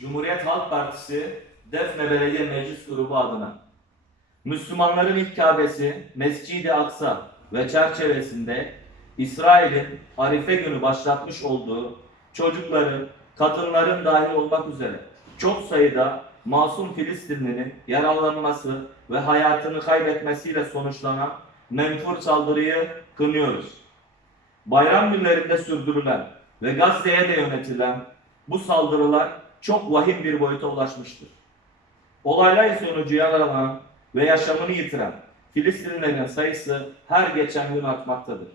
Cumhuriyet Halk Partisi Defne Belediye Meclis Grubu adına Müslümanların ilk Kabe'si Mescid-i Aksa ve çerçevesinde İsrail'in Arife günü başlatmış olduğu çocukların, kadınların dahil olmak üzere çok sayıda masum Filistinlinin yaralanması ve hayatını kaybetmesiyle sonuçlanan menfur saldırıyı kınıyoruz. Bayram günlerinde sürdürülen ve Gazze'ye de yönetilen bu saldırılar çok vahim bir boyuta ulaşmıştır. Olaylar sonucu yaralanan ve yaşamını yitiren Filistinlilerin sayısı her geçen gün artmaktadır.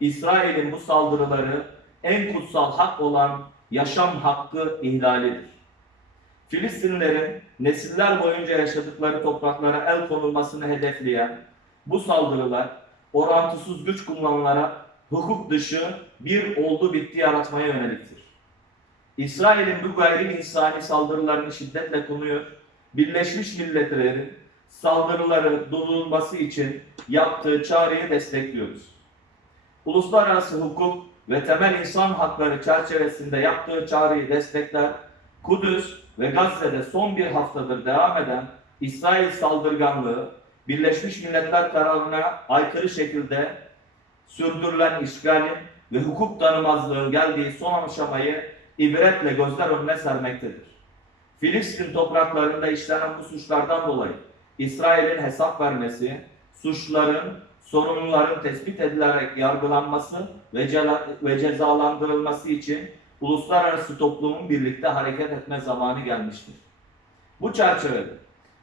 İsrail'in bu saldırıları en kutsal hak olan yaşam hakkı ihlalidir. Filistinlilerin nesiller boyunca yaşadıkları topraklara el konulmasını hedefleyen bu saldırılar orantısız güç kullanılarak hukuk dışı bir oldu bitti yaratmaya yöneliktir. İsrail'in bu gayri insani saldırılarını şiddetle konuyor, Birleşmiş Milletler'in saldırıları durdurulması için yaptığı çağrıyı destekliyoruz. Uluslararası hukuk ve temel insan hakları çerçevesinde yaptığı çağrıyı destekler, Kudüs ve Gazze'de son bir haftadır devam eden İsrail saldırganlığı, Birleşmiş Milletler kararına aykırı şekilde sürdürülen işgalin ve hukuk tanımazlığın geldiği son aşamayı ibretle gözler önüne sermektedir. Filistin topraklarında işlenen bu suçlardan dolayı İsrail'in hesap vermesi, suçların, sorumluların tespit edilerek yargılanması ve, ve cezalandırılması için uluslararası toplumun birlikte hareket etme zamanı gelmiştir. Bu çerçevede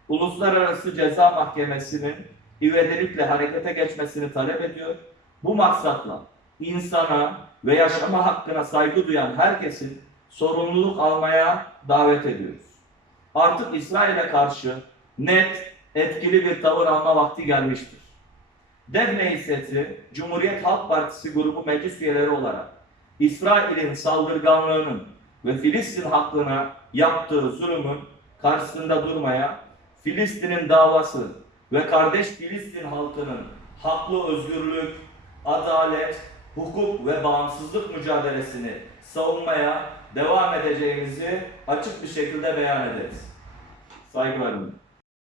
Uluslararası Ceza Mahkemesi'nin ivedilikle harekete geçmesini talep ediyor. Bu maksatla insana ve yaşama hakkına saygı duyan herkesin sorumluluk almaya davet ediyoruz. Artık İsrail'e karşı net, etkili bir tavır alma vakti gelmiştir. Devne hisseti Cumhuriyet Halk Partisi grubu meclis üyeleri olarak İsrail'in saldırganlığının ve Filistin hakkına yaptığı zulümün karşısında durmaya, Filistin'in davası ve kardeş Filistin halkının haklı özgürlük, adalet, hukuk ve bağımsızlık mücadelesini savunmaya devam edeceğimizi açık bir şekilde beyan ederiz. Saygılarımla.